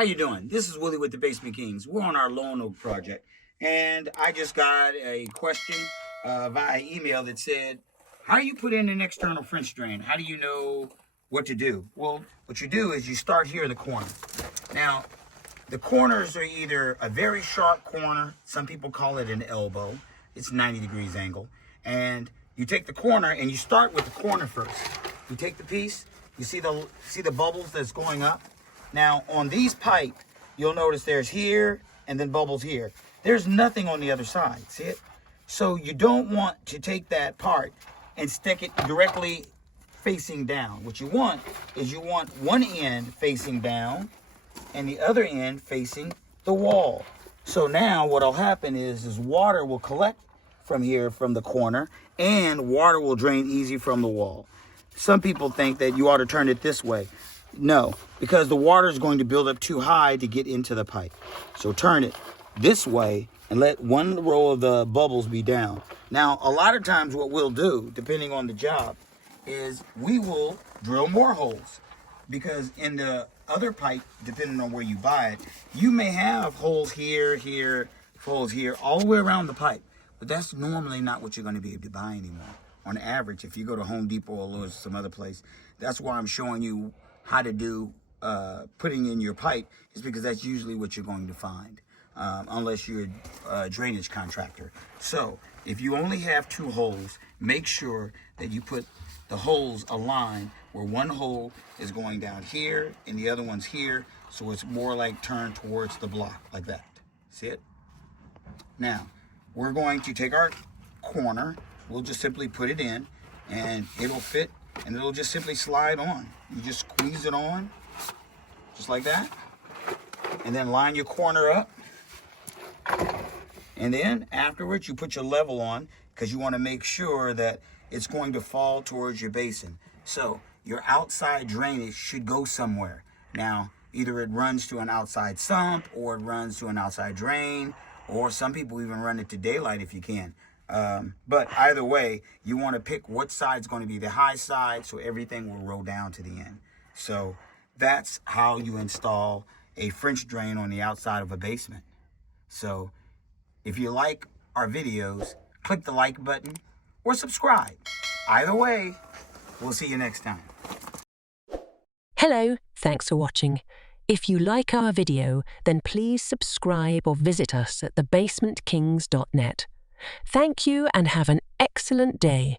How you doing? This is Willie with the Basement Kings. We're on our Lone Oak project, and I just got a question via email that said, "How do you put in an external French drain? How do you know what to do?" Well, what you do is you start here in the corner. Now, the corners are either a very sharp corner. Some people call it an elbow. It's 90 degrees angle, and you take the corner and you start with the corner first. You take the piece. You see the bubbles that's going up. Now, on these pipe, you'll notice there's here and then bubbles here. There's nothing on the other side, see it? So you don't want to take that part and stick it directly facing down. What you want is you want one end facing down and the other end facing the wall. So now what'll happen is water will collect from here, from the corner, and water will drain easy from the wall. Some people think that you ought to turn it this way. No, because the water is going to build up too high to get into the pipe. So turn it this way and let one row of the bubbles be down. Now, a lot of times what we'll do, depending on the job, is we will drill more holes. Because in the other pipe, depending on where you buy it, you may have holes here, holes here, all the way around the pipe. But that's normally not what you're going to be able to buy anymore. On average, if you go to Home Depot or Lowe's or some other place, that's why I'm showing you how to do putting in your pipe, is because that's usually what you're going to find, unless you're a drainage contractor. So if you only have two holes, make sure that you put the holes aligned where one hole is going down here and the other one's here, so it's more like turned towards the block, like that. See it? Now, we're going to take our corner, we'll just simply put it in, and it'll fit, and it'll just simply slide on. You just squeeze it on, just like that, and then line your corner up. And then afterwards, you put your level on, because you want to make sure that it's going to fall towards your basin. So your outside drainage should go somewhere. Now, either it runs to an outside sump, or it runs to an outside drain, or some people even run it to daylight if you can. But either way, you want to pick what side's going to be the high side, so everything will roll down to the end. So that's how you install a French drain on the outside of a basement. So if you like our videos, click the like button or subscribe. Either way, we'll see you next time. Hello, thanks for watching. If you like our video, then please subscribe or visit us at thebasementkings.net. Thank you and have an excellent day.